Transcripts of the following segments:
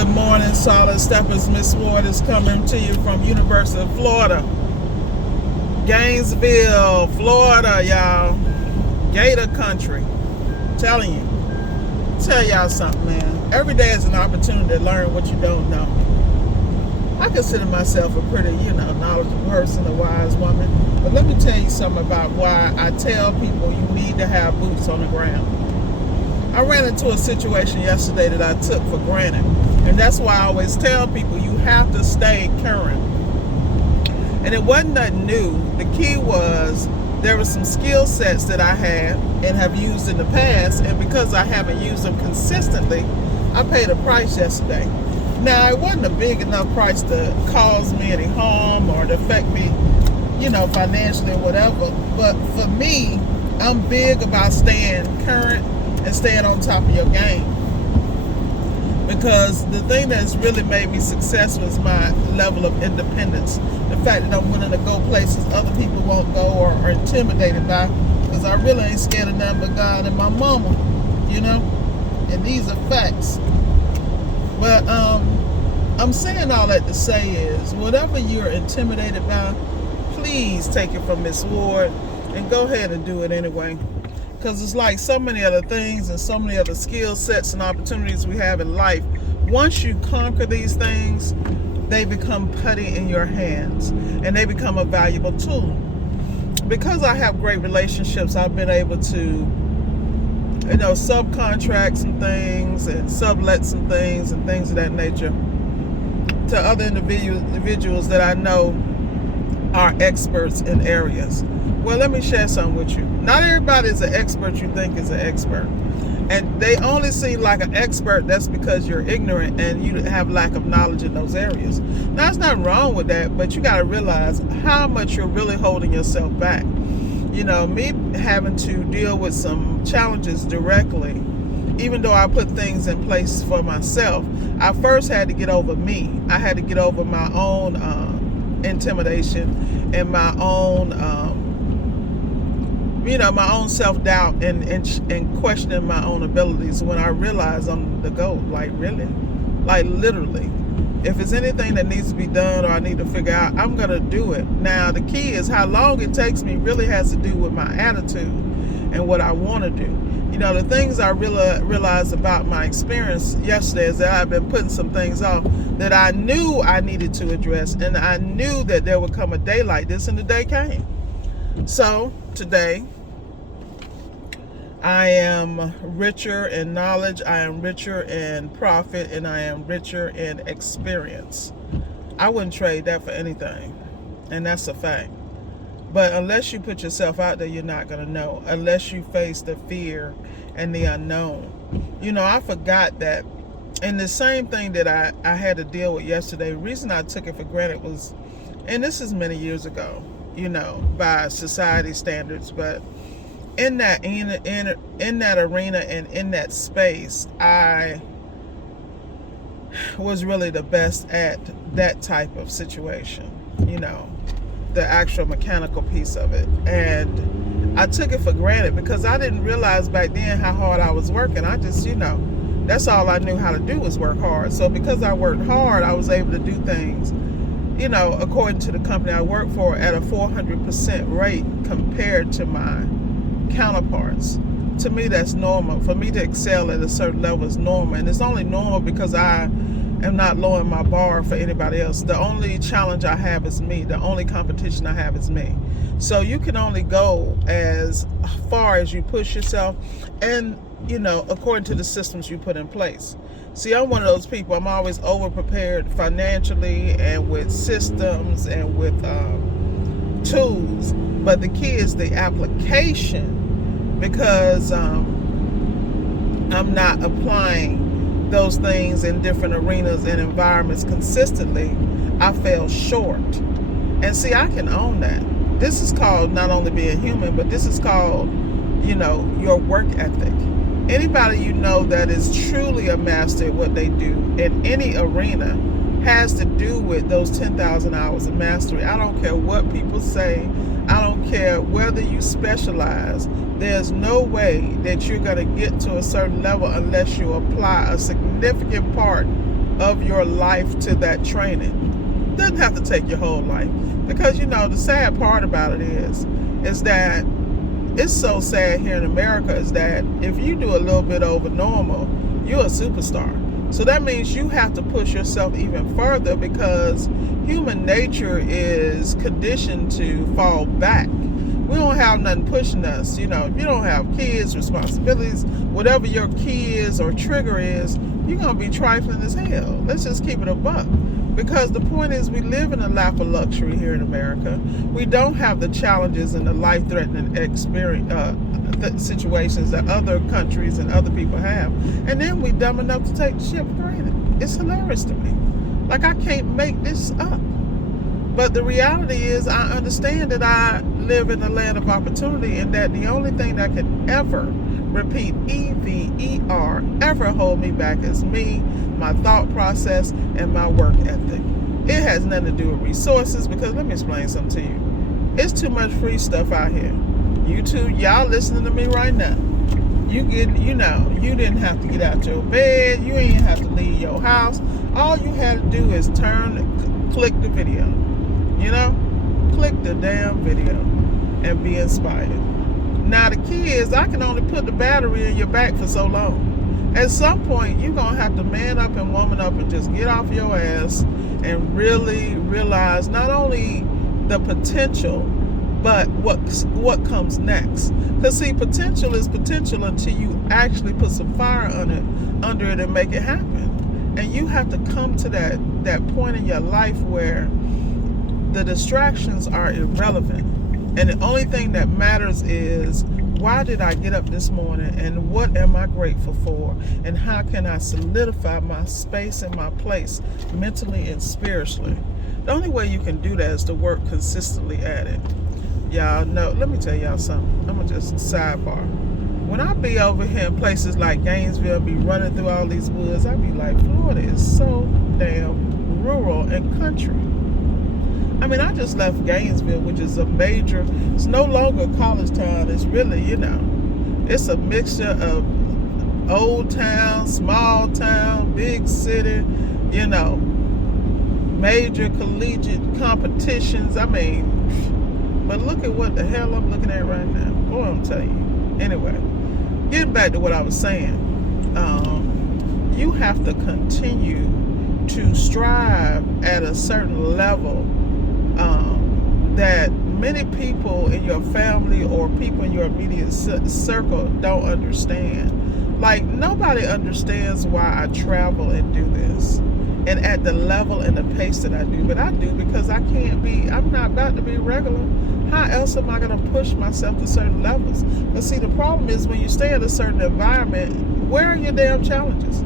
Good morning, Solid Steppers. Miss Ward is coming to you from University of Florida. Gainesville, Florida, y'all. Gator country. Tell y'all something, man. Every day is an opportunity to learn what you don't know. I consider myself a pretty, knowledgeable person, a wise woman. But let me tell you something about why I tell people you need to have boots on the ground. I ran into a situation yesterday that I took for granted. And that's why I always tell people you have to stay current. And it wasn't nothing new. The key was there were some skill sets that I had and have used in the past. And because I haven't used them consistently, I paid a price yesterday. Now, it wasn't a big enough price to cause me any harm or to affect me, financially or whatever. But for me, I'm big about staying current and staying on top of your game. Because the thing that's really made me successful is my level of independence. The fact that I'm willing to go places other people won't go or are intimidated by. Because I really ain't scared of nothing but God and my mama, And these are facts. But I'm saying all that to say is, whatever you're intimidated by, please take it from Miss Ward and go ahead and do it anyway. Because it's like so many other things and so many other skill sets and opportunities we have in life. Once you conquer these things, they become putty in your hands and they become a valuable tool. Because I have great relationships, I've been able to, subcontract some things and sublet some things and things of that nature to other individuals that I know are experts in areas. Well, let me share something with you. Not everybody is an expert you think is an expert. And they only seem like an expert, that's because you're ignorant and you have lack of knowledge in those areas. Now, there's nothing wrong with that, but you got to realize how much you're really holding yourself back. Me having to deal with some challenges directly, even though I put things in place for myself, I first had to get over me. I had to get over my own intimidation and my own my own self-doubt and questioning my own abilities when I realized I'm the GOAT. Like, really? Like, literally. If it's anything that needs to be done or I need to figure out, I'm going to do it. Now, the key is how long it takes me really has to do with my attitude and what I want to do. The things I realized about my experience yesterday is that I've been putting some things off that I knew I needed to address, and I knew that there would come a day like this, and the day came. So, today, I am richer in knowledge, I am richer in profit, and I am richer in experience. I wouldn't trade that for anything, and that's a fact. But unless you put yourself out there, you're not going to know, unless you face the fear and the unknown. I forgot that. And the same thing that I had to deal with yesterday, the reason I took it for granted was, and this is many years ago, by society standards, but in that arena and in that space, I was really the best at that type of situation, the actual mechanical piece of it. And I took it for granted because I didn't realize back then how hard I was working. I just, that's all I knew how to do was work hard. So because I worked hard, I was able to do things, according to the company I work for, at a 400% rate compared to my counterparts. To me, that's normal. For me to excel at a certain level is normal. And it's only normal because I am not lowering my bar for anybody else. The only challenge I have is me. The only competition I have is me. So you can only go as far as you push yourself and, according to the systems you put in place. See, I'm one of those people. I'm always over-prepared financially and with systems and with tools. But the key is the application, because I'm not applying those things in different arenas and environments consistently. I fell short. And see, I can own that. This is called not only being human, but this is called, your work ethic. Anybody that is truly a master at what they do in any arena has to do with those 10,000 hours of mastery. I don't care what people say. I don't care whether you specialize. There's no way that you're going to get to a certain level unless you apply a significant part of your life to that training. Doesn't have to take your whole life, because the sad part about it is that it's so sad here in America is that if you do a little bit over normal, you're a superstar. So that means you have to push yourself even further, because human nature is conditioned to fall back. We don't have nothing pushing us. If you don't have kids, responsibilities, whatever your key is or trigger is, you're going to be trifling as hell. Let's just keep it a buck. Because the point is, we live in a lap of luxury here in America. We don't have the challenges and the life-threatening situations that other countries and other people have. And then we dumb enough to take the shit for granted. It's hilarious to me. Like, I can't make this up. But the reality is, I understand that I live in a land of opportunity, and that the only thing that can ever, repeat, EVER, ever hold me back is me, my thought process, and my work ethic. It has nothing to do with resources, because let me explain something to you. It's too much free stuff out here. You two, y'all listening to me right now. You didn't have to get out your bed. You ain't have to leave your house. All you had to do is click the video. Click the damn video and be inspired. Now the key is, I can only put the battery in your back for so long. At some point, you're going to have to man up and woman up and just get off your ass and really realize not only the potential, but what comes next. Because see, potential is potential until you actually put some fire under it and make it happen. And you have to come to that point in your life where the distractions are irrelevant. And the only thing that matters is, why did I get up this morning, and what am I grateful for, and how can I solidify my space and my place mentally and spiritually. The only way you can do that is to work consistently at it. Y'all know, let me tell y'all something. I'm gonna just sidebar. When I be over here in places like Gainesville, be running through all these woods, I be like, Florida is so damn rural and country. I mean, I just left Gainesville, which is it's no longer a college town. It's really, it's a mixture of old town, small town, big city, major collegiate competitions. I mean, but look at what the hell I'm looking at right now. Boy, I'm telling you. Anyway, getting back to what I was saying, you have to continue to strive at a certain level that many people in your family or people in your immediate circle don't understand. Like, nobody understands why I travel and do this, and at the level and the pace that I do. But I do because I'm not about to be regular. How else am I going to push myself to certain levels? But see, the problem is, when you stay in a certain environment, where are your damn challenges?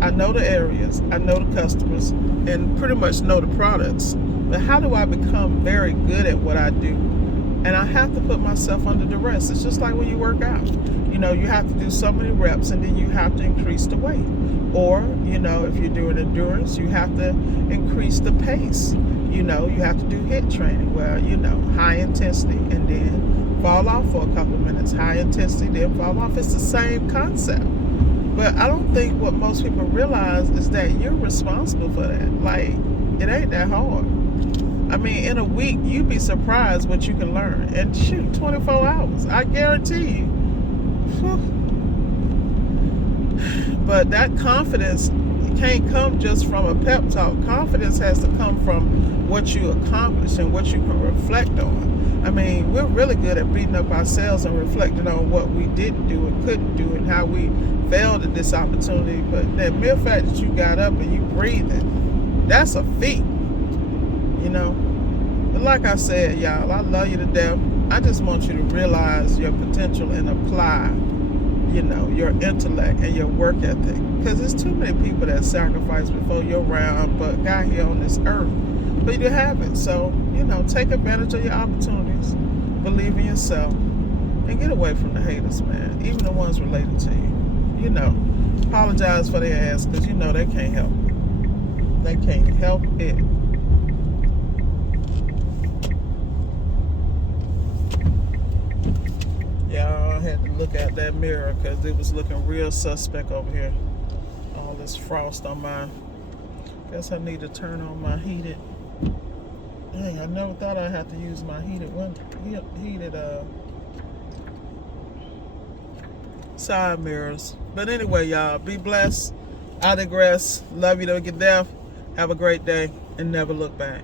I know the areas, I know the customers, and pretty much know the products. But how do I become very good at what I do? And I have to put myself under duress. It's just like when you work out. You have to do so many reps, and then you have to increase the weight. Or, if you're doing endurance, you have to increase the pace. You have to do HIIT training where, high intensity and then fall off for a couple of minutes. High intensity, then fall off. It's the same concept. But I don't think what most people realize is that you're responsible for that. Like, it ain't that hard. I mean, in a week, you'd be surprised what you can learn. And shoot, 24 hours. I guarantee you. Whew. But that confidence can't come just from a pep talk. Confidence has to come from what you accomplish and what you can reflect on. I mean, we're really good at beating up ourselves and reflecting on what we didn't do and couldn't do and how we failed at this opportunity. But the mere fact that you got up and you breathing, that's a feat. But like I said, y'all, I love you to death. I just want you to realize your potential and apply, your intellect and your work ethic. Because there's too many people that sacrifice before you're around, but got here on this earth. But you haven't. So, take advantage of your opportunities. Believe in yourself. And get away from the haters, man. Even the ones related to you. Apologize for their ass, because they can't help it. They can't help it. Y'all, I had to look at that mirror because it was looking real suspect over here. All this frost on my Guess I need to turn on my heated. Dang, I never thought I'd have to use my heated side mirrors. But anyway, y'all, be blessed. I digress. Love you to get death. Have a great day and never look back.